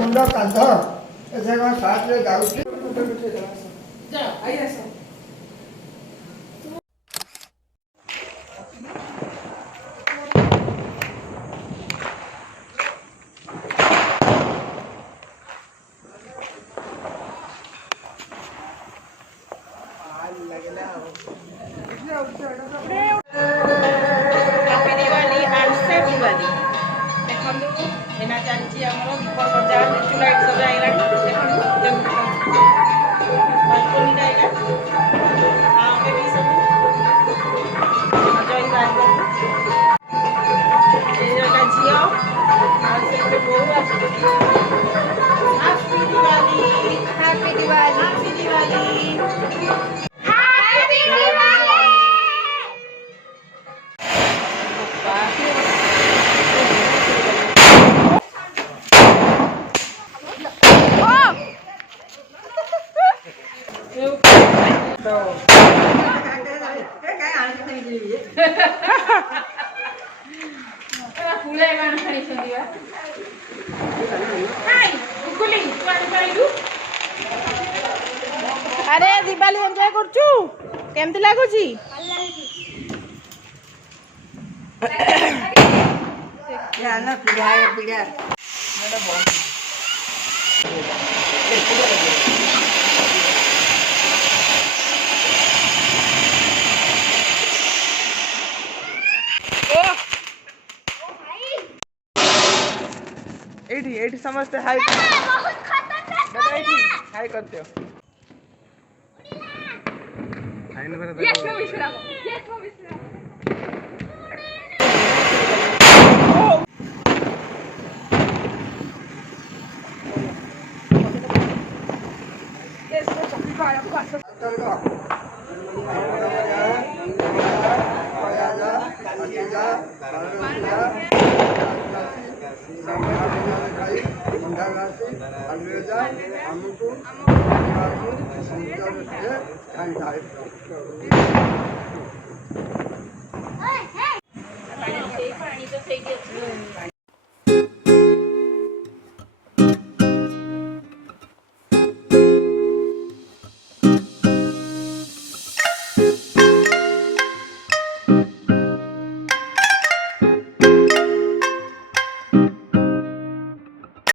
ମୁଣ୍ଡ କାନ୍ଧ ସେ କଣ ସାର୍ଟରେ ଯାଉଛି। Happy Diwali and safe Diwali देखो एना चलची हमरो दीप सजा लिचु लाइट सजा आइलानी देखो बालकनी जाइला आमे भी सब मजा ही बात ए जटा झियो आ से बहु आसी happy Diwali happy Diwali happy Diwali happy Diwali. अरे दिवाली एंजॉय करछु केमती लागुची ना पीढ़ा पीढ़ा एठी एठी समझते हाय बहुत खतरनाक हाय करते हो हाय न मेरा यस मैं विश्रा यस मैं विश्रा यस मैं चक्की का आया बस चल गो